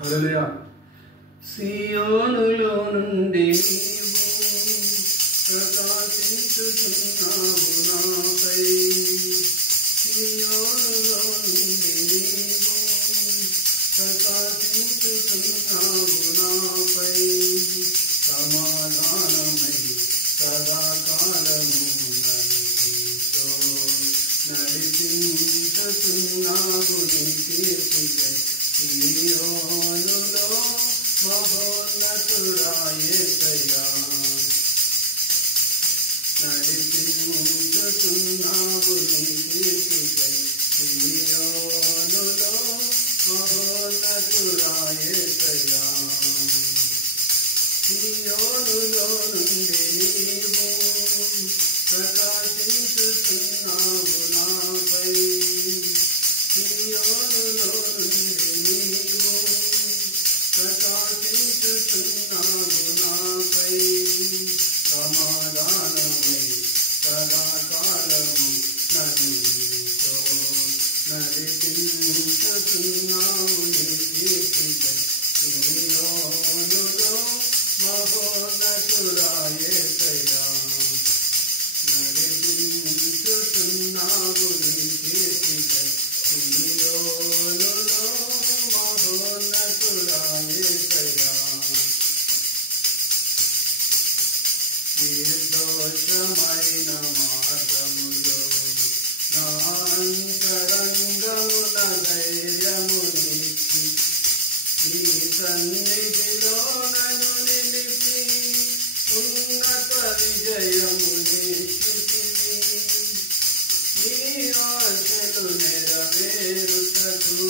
హల్లెలూయా. సియోనులో నుండి నీవు ప్రకాశించుచున్నావు నాపై. సియోనులో నుండి నీవు ప్రకాశించుచున్నావు నాపై. సమాధానమై సదాకాలము నడిపించుచున్నావు నీ కీర్తికై. సియోనులో మహోన్నతుడా యేసయ్యా, నడిపించుచున్నావు నీ కీర్తికై. సియోనులో మహోన్నతుడా యేసయ్యా. సియోనులో నుండి నీవు ప్రకాశించుచున్నావు నాపై. సియోనులో నుండి నీవు ప్రకాశించుచున్నావు నాపై. సమాధానమై సదాకాలము నన్ను నీతో నడిపించుచున్నావు నీ కీర్తికై. సియోనులో మహోన్నతుడా యేసయ్యా, నడిపించుచున్నావు నీ కీర్తికై. సియోనులో మహోన్నతుడా యేసయ్యా. నిర్దోషమైన మార్గములో నా అంతరంగమున ధైర్యమునిచ్చి నీ సన్నిధిలో నన్ను నిలిపి ఉన్నత విజయమునిచ్చితివి. నీ ఆశలు నెరవేరుటకు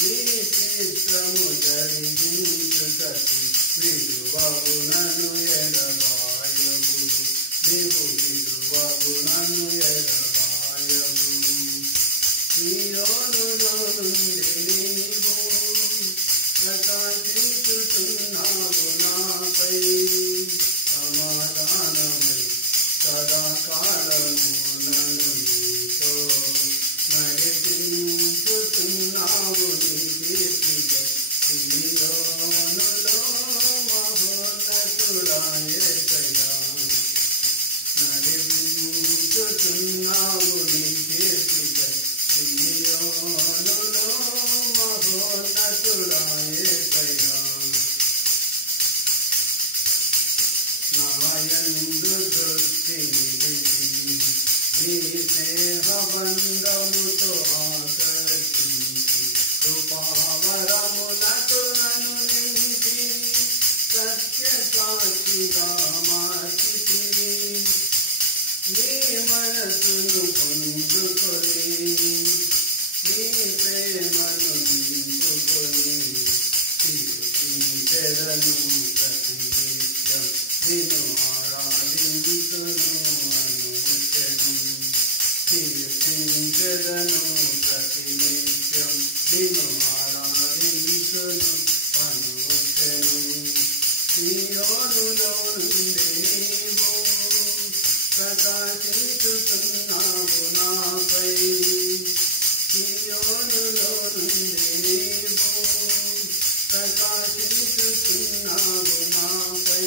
నీ చిత్తము జరిగించుటకు విడువవు నన్ను ఎడబాయవు. నీవు విడువవు నన్ను ఎడబాయవు. సియోనులో నుండి నీవు ప్రకాశించుచున్నావు నాపై. సమాధానమై సదాకాలము నన్ను నీతో నడిపించుచున్నావు నీ కీర్తికై. సియోనులో మహోన్నతుడా యేసయ్యా, నడిపించుచున్నావు నీ కీర్తికై. సియోనులో మహోన్నతుడా యేసయ్యా. నాయందు దృష్టి నిలిచి నీ స్నేహబంధముతో ఆకర్షించి కృపావరములకు నన్ను నింపి సత్య సాక్షిగా మార్చితివి. నీ మనసును పొందుకొని నీ ప్రేమను నింపుకొని కీర్తించెదను ప్రతినిత్యం. నిన్ను ఆరాధించును అనునిత్యము. కీర్తించెదను ప్రతినిత్యం. నిన్ను ఆరాధించును అనునిత్యము. సియోనులో నుండి నీవు ప్రకాశించుచున్నావు నాపై. సియోనులో నుండి నీవు ప్రకాశించుచున్నావు నాపై.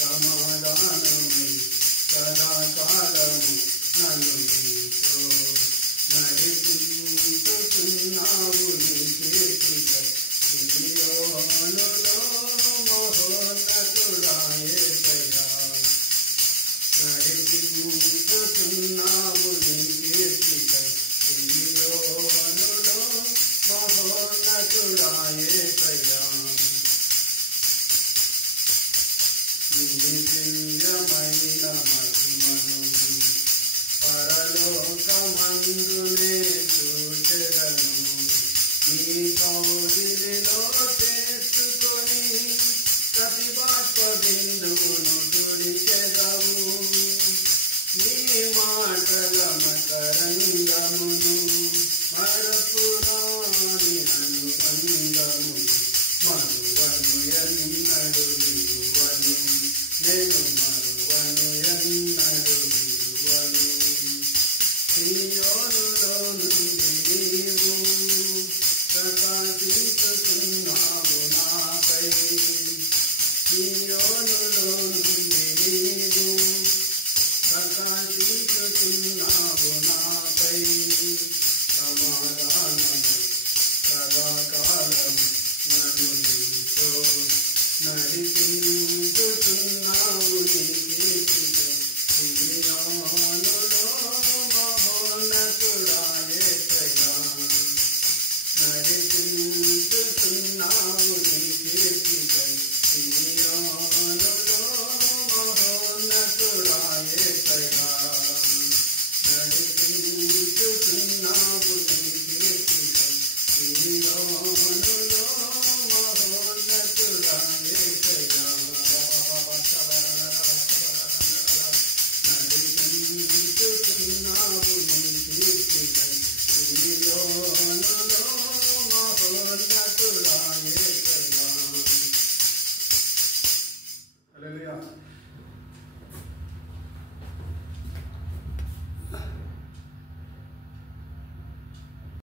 సమాధానమై సదాకాలము నన్ను నీతో నడిపించుచున్నావు నీ కీర్తికై. సియోనులో మహోన్నతుడా యేసయ్యా, నడిపించుచున్నావు నీ కీర్తికై. సియోనులో మహోన్నతుడా యేసయ్యా. నీ దివ్యమైన మహిమను పరలోకమందునే చూచెదను. నీ కౌగిలిలో చేసుకొని ప్రతి బాష్ప బిందువును తుడిచెదవు. నీ మాటల మకరంగమును మరపురాని అనుబంధము మరువను ఎన్నడు విడువను. నేను మరువను ఎన్నడు విడువను. సియోనులో నుండి నీవు ప్రకాశించు నడిపిస్తున్నావు నాపై సమాధానము సదాకాలం నన్ను నీతో నడిపించుతున్నావు నీ కీర్తికై సియోనులో మహోన్నతుడా యేసయ్యా నడిపించుతున్నావు నీ కీర్తికై సియోనులో మహోన్నతుడా యేసయ్యా నడిపించుతున్నావు నీ కీర్తికై సియోనులో మహోన్నతుడా యేసయ్యా నడిపించుతున్నావు నీ కీర్తికై సియోనులో మహోన్నతుడా